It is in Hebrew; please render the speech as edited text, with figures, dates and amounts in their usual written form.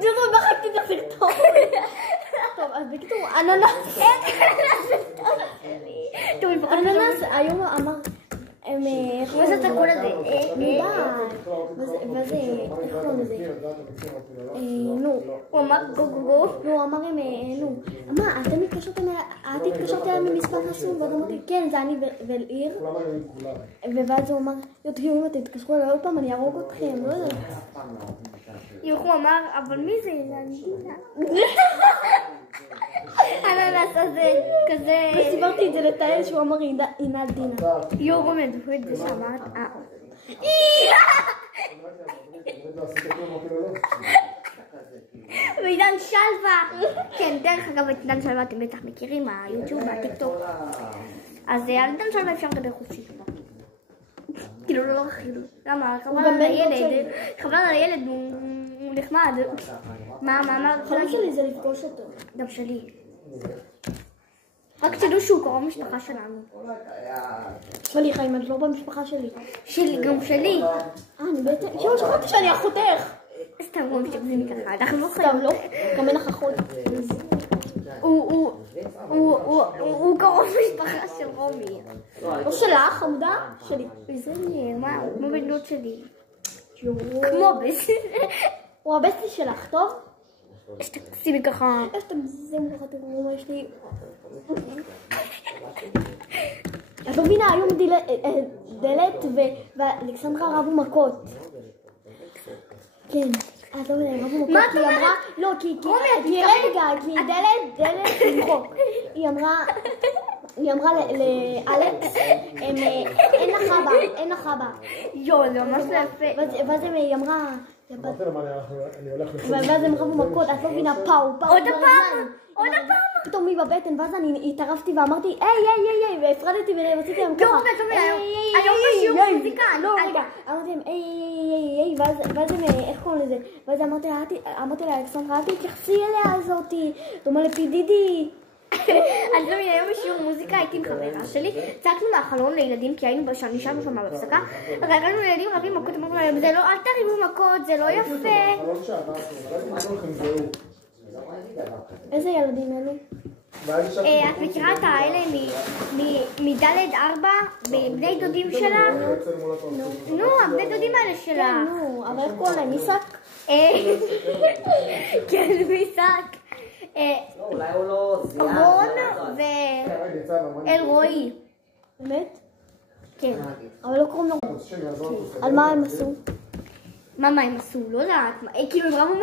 ג'וזו מחקתי את הסרטון. טוב, אז בקיצור, אננס. אננס היום אמר, מה זה תקול הזה? וזה, איך קוראים לזה? נו. הוא אמר גו גו גו. נו, הוא אמר, נו. מה, אתם התקשרתם אליי ממספר חסום? ואז אמרתי, כן, זה אני ואלעיר. ואז הוא אמר, תגידו, אם אתם תתקשרו אליי עוד פעם, אני ארוג אתכם, לא יודע. הוא אמר, אבל מי זה? אננס הזה, כזה... וסיברתי את זה לטייל שהוא אמר עינת דינה. יורו מדפו את זה שאמרת. ועידן שלווה. כן, דרך אגב, את עידן שלווה אתם בטח מכירים, היוטיוב והטיקטוק. אז על עידן שלווה אפשר לדבר חופשי. כאילו לא רכיל. למה? חבל על הילד, הוא נחמד. מה? חלום שלי זה לפגוש אותו. גם שלי. רק תדעו שהוא קרוב משפחה שלנו. שלי חיים, את לא במשפחה שלי. גם שלי. אני בעצם... שכחתי שאני אחותך. סתם לא משתגזים ככה, אנחנו לא חיים. סתם לא, גם אין לך אחות. הוא קרוב משפחה של רומי. לא שלך, עמודה? שלי. זה מה, כמו בן דוד שלי. כמו בסדר. הוא הבסטי שלך, טוב? שתקשיבי ככה. איך אתם מזיזים ככה, תראו, יש לי... את לא מבינה, היום דלת ואלכסנדרה רבו מכות. כן, את לא מבינה, רבו מכות. מה את אומרת? לא, כי רגע, כי דלת למחוק. היא אמרה לאלכס, אין לך אבא. יו, זה ממש לא יפה. ואז היא אמרה... ואז הם רבו מכות, את לא מבינה, פאו. עוד הפעם. פתאום היא בבטן, ואז אני התערבתי ואמרתי, היי, והפרדתי ורציתי להם ככה. היום בשיעור מוזיקה. לא, רגע, אמרתי להם, היי, ואז הם, איך קוראים לזה? ואז אמרתי לה, אלכסנדרה, אל תתייחסי אליה הזאתי, דומה לפידידי. אני לא מבינה, היום בשיעור מוזיקה הייתי עם חברה שלי, צעקנו מהחלון לילדים כי היינו נשארנו שם בהפסקה, ראינו לילדים רבים מכות, אמרנו להם, זה לא, אל תריבו מכות, זה לא יפה. איזה ילדים אלו? את מכירה את האלה מדלת 4 בבני דודים שלה? נו, הבני דודים האלה שלה. נו, אבל איך קוראים להם? מיסק? כן, מיסק. רון ואלרועי. באמת? כן. אבל לא קוראים לו. על מה הם עשו? מה הם עשו? לא יודעת. כאילו הם רבו